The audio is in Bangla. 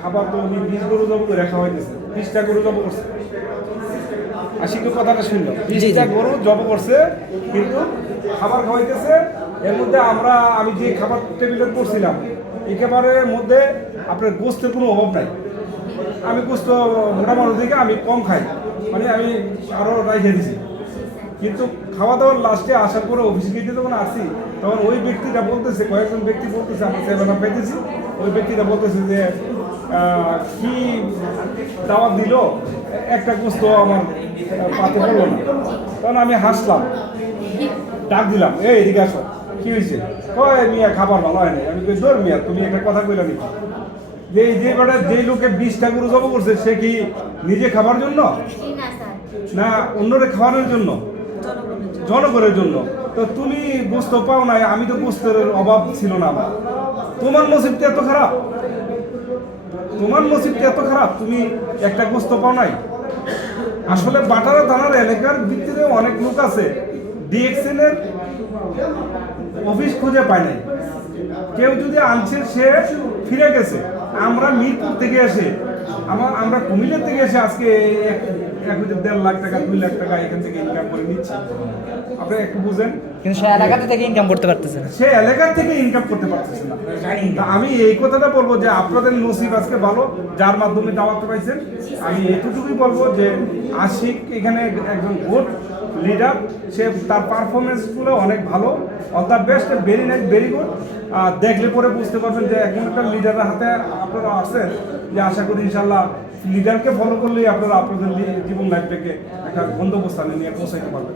খাবার তো উনি বিশ গরু জব করে খাওয়াইতেছে বিশটা গরু জব করছে। আশিকে কথাটা শুনলো বিশটা গরু জব করছে কিন্তু খাবার খাওয়াইতেছে এর মধ্যে আমরা আমি যে খাবার টেবিলে করছিলাম একেবারে মধ্যে আপনার গোস্তের কোনো অভাব নাই। আমি গোস্ত মোটা মানুষ থেকে আমি কম খাই মানে আমি আরও রাইখে দিছি। কিন্তু খাওয়া দাওয়ার লাস্টে আসার পরে অফিসে গিয়ে যখন আসি তখন ওই ব্যক্তিটা বলতেছে কয়েকজন ব্যক্তি বলতেছে আমরা সেভেন পেতেছি ওই ব্যক্তিটা বলতেছে যে কি দাওয়াত দিল? একটা গোস্ত আমার পাতে পড়ল না। তখন আমি হাসলাম। ডাক দিলাম, এই, এদিকে আসো। কি হয়েছে? কয় মিয়া, খাবার ভালো হয় না আমি কই তোর মিয়া, তুমি একটা কথা কইলা নি যে এই যে বেটা যে লোকে বিশটা গরু জব করছে, সে কি নিজে খাবার জন্য? না না অন্যরে খাওয়ানোর জন্য? জনগণের জন্য। তো তুমি গোস্ত পাও নাই, আমি তো গোস্তের অভাব ছিল না আমার। তোমার নসিবটা এত খারাপ। তোমার নসিবটা এত খারাপ, তুমি একটা গোস্ত পাও নাই? আসলে বাটারা দানার এলাকার ভিত্তিতে অনেক লোক আছে, ডিএক্সএল এর অফিস খুঁজে পায় নাই। কেউ যদি আনছে, সে ফিরে গেছে। আমরা মিরপুর থেকে এসে আমার আমরা কুমিল্লা থেকে এসে আজকে এক এক হাজার দেড় লাখ টাকা দুই লাখ টাকা এখান থেকে ইনকাম করে নিচ্ছি। আপনি একটু বুঝেন। কিন্তু সে এলাকাতে থেকে ইনকাম করতে পারতেছে না। সে এলাকার থেকে ইনকাম করতে পারতেছে না। আমি এই কথাটা বলব যে আপনাদের নসিব আজকে ভালো যার মাধ্যমে দাওয়াতে পাইছেন। আমি এতটুকুই বলব যে আশিক এখানে একজন গুড লিডার সে তার পারফরমেন্সগুলো অনেক ভালো। All the best very nice very good দেখলে পরে বুঝতে পারবেন যে এখন একটা লিডারের হাতে আপনারা আছেন। যে আশা করি ইনশাল্লাহ লিডারকে ফলো করলেই আপনারা আপনাদের জীবন লাইফটাকে একটা গন্তব্যস্থানে নিয়ে পৌঁছাইতে পারবেন।